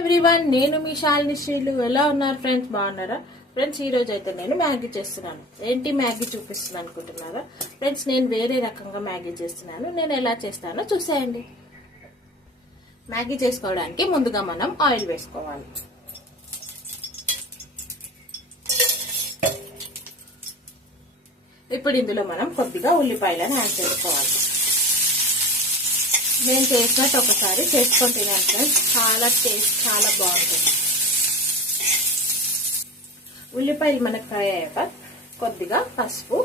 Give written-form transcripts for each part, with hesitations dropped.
Everyone, నేను మీ శాలిని శ్రీలు. ఎలా ఉన్నారు ఫ్రెండ్స్? బాగున్నారా ఫ్రెండ్స్? ఈ రోజు అయితే నేను మ్యాగీ చేస్తున్నాను. ఏంటి మ్యాగీ చూపిస్తున్నాను అనుకుంటున్నారా ఫ్రెండ్స్? నేను వేరే రకంగా మ్యాగీ చేస్తున్నాను. నేను ఎలా చేస్తానో చూసేయండి. మ్యాగీ చేసుకోవడానికి ముందుగా మనం ఆయిల్ వేసుకోవాలి. ఇప్పుడు ఇందులో మనం కొద్దిగా ఉల్లిపాయలను యాడ్ చేసుకోవాలి. నేను చేసినట్టు ఒకసారి చేసుకొని తినాను ఫ్రెండ్స్. చాలా బాగుంటుంది. ఉల్లిపాయలు మనకు ఫ్రై అయ్యాక కొద్దిగా పసుపు,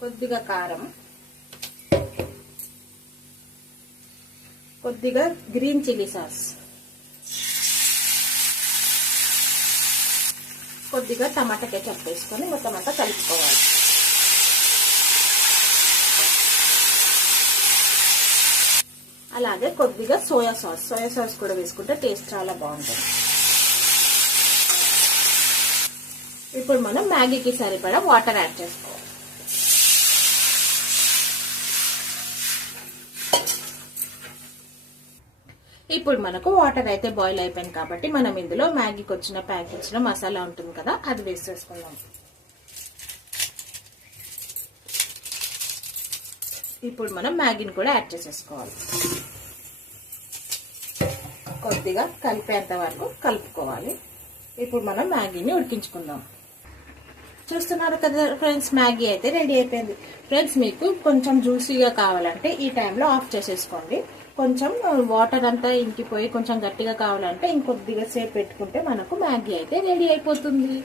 కొద్దిగా కారం, కొద్దిగా గ్రీన్ చిల్లీ సాస్, కొద్దిగా టమాటా కెచప్ వేసుకొని మొత్తం అంతా కలుపుకోవాలి. అలాగే కొద్దిగా సోయా సాస్ కూడా వేసుకుంటే టేస్ట్ చాలా బాగుంటుంది. ఇప్పుడు మనం మ్యాగీకి సరిపడా వాటర్ యాడ్ చేసుకోవాలి. ఇప్పుడు మనకు వాటర్ అయితే బాయిల్ అయిపోయింది కాబట్టి మనం ఇందులో మ్యాగీకి వచ్చిన ప్యాకెట్స్ లో మసాలా ఉంటుంది కదా, అది వేసేసుకుందాం. ఇప్పుడు మనం మ్యాగీని కూడా యాడ్ చేసేసుకోవాలి. కొద్దిగా కలిపేంత వరకు కలుపుకోవాలి. ఇప్పుడు మనం మ్యాగీని ఉడికించుకుందాం. చూస్తున్నారు కదా ఫ్రెండ్స్, మ్యాగీ అయితే రెడీ అయిపోయింది. ఫ్రెండ్స్, మీకు కొంచెం జ్యూసీగా కావాలంటే ఈ టైంలో ఆఫ్ చేసేసుకోండి. కొంచెం వాటర్ అంతా ఇంకిపోయి కొంచెం గట్టిగా కావాలంటే ఇంకొద్దిగా సేపు పెట్టుకుంటే మనకు మ్యాగీ అయితే రెడీ అయిపోతుంది.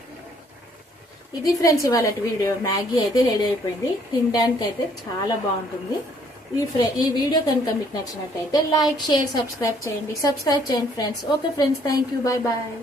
ఇది ఫ్రెండ్స్ ఇవాళ వీడియో. మ్యాగీ అయితే రెడీ అయిపోయింది. తినడానికి అయితే చాలా బాగుంటుంది. ఈ వీడియో కనుక మీకు నచ్చినట్టయితే లైక్, షేర్, సబ్స్క్రైబ్ చేయండి friends. Okay friends, thank you, bye bye.